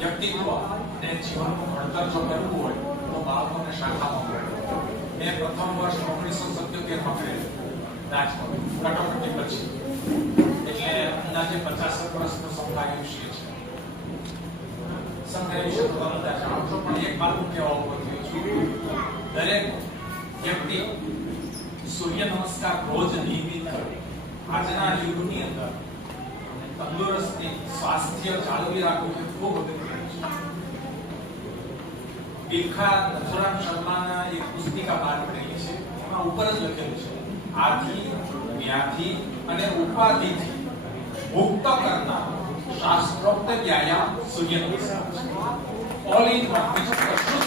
વ્યક્તિત્વ ને જીવનનું ઘડતર જો કરવું હોય તો બાળકોને શાખામાં મોકલો. મેં પ્રથમ વર્ષ 1977 માં કરેલું રાજકોટ કટોકટી પછી, એટલે અંદાજે 50 વર્ષનો સમયાયુષ્ય છે. સમયાયુષ્ય તો બધા જાણો છો, પણ એક વાત હું કહેવા ઉભો થયો છું. દરેક વ્યક્તિ સૂર્ય નમસ્કાર રોજ નિયમિત કરે. આજના યુગની અંદર તંદુરસ્તી સ્વાસ્થ્ય જાળવી રાખવું એ ખૂબ અગત્યનું છે. બિલખા નથુરામ શર્માના એક પુસ્તિકા બહાર પડેલી છે, એમાં ઉપર જ લખેલું છે, આધિ વ્યાધિ અને ઉપાધિથી મુક્ત કરનાર શાસ્ત્રોક્ત વ્યાયામ સૂર્ય નમસ્કાર છે. ઓલ ઇન વન, બીજું કશું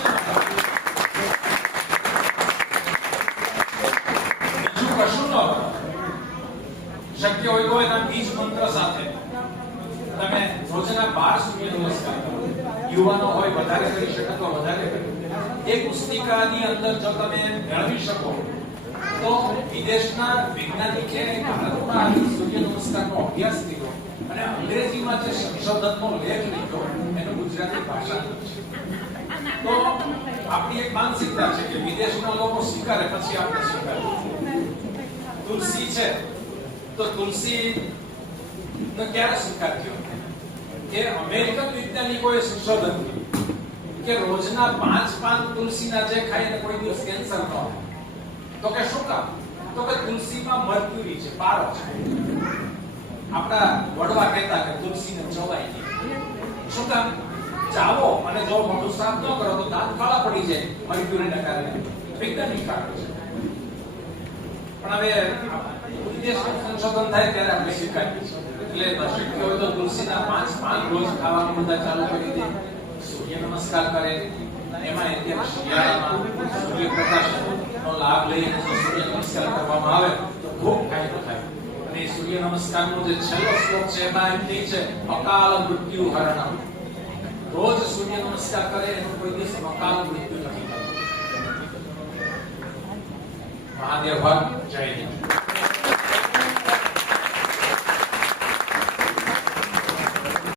ન શક્ય હોય તો એના બીજ મંત્ર સાથે તમે રોજના 12 સૂર્ય નમસ્કાર કરો. યુવાનો હોય વધારે કરી શકે તો વધારે કરો. એક પુસ્તિકાની અંદર જો તમે મેળવી શકો તો વિદેશના વૈજ્ઞાનિકે ભારતમાં સૂર્ય નમસ્કારનો અભ્યાસ કર્યો અને અંગ્રેજીમાં જે સંશોધનનો લેખ લખ્યો એનું ગુજરાતી ભાષાંતર છે. તો આપણી એક માનસિકતા છે કે વિદેશના લોકો સ્વીકારે પછી આપણે સ્વીકારીએ. તુલસી છે તો તુલસી નો ક્યારે સ્વીકાર થયો કે અમેરિકન વૈજ્ઞાનિકોએ સંશોધન કર્યું કે રોજના 5 પાન તુલસીના જે ખાઈને કોઈ દિવસ કેન્સર ન થાય. તો કે શું કામ? તો કે તુલસીમાં મર્ક્યુરી છે, પારો છે. આપણા વડવા કહેતા કે તુલસીને ચવાય નહીં. શું કામ? ચાવો અને જો મોઢું સાફ ન કરો તો દાંત કાળા પડી જાય મર્ક્યુરીના કારણે. વૈજ્ઞાનિક કારણ છે. પણ હવે વિદેશમાં સંશોધન થાય ત્યારે આપણે સ્વીકારીએ છીએ. એટલે શક્ય હોય તો તુલસીના 5 પાન રોજ ખાવાનું બધા ચાલુ કરી દે, સૂર્ય નમસ્કાર કરે. એમાં અત્યારે શિયાળામાં સૂર્યપ્રકાશનો લાભ લઈને સૂર્ય નમસ્કાર કરવામાં આવે તો ખૂબ ફાયદો થાય. અને સૂર્ય નમસ્કારનો જે છેલ્લો શ્લોક છે એમાં એમ કહે છે અકાલ મૃત્યુ હરણમ. રોજ સૂર્ય નમસ્કાર કરે એનો કોઈ દિવસ અકાલ મૃત્યુ નથી થતું. મહાદેવ ભક્ત જય હિન્દ.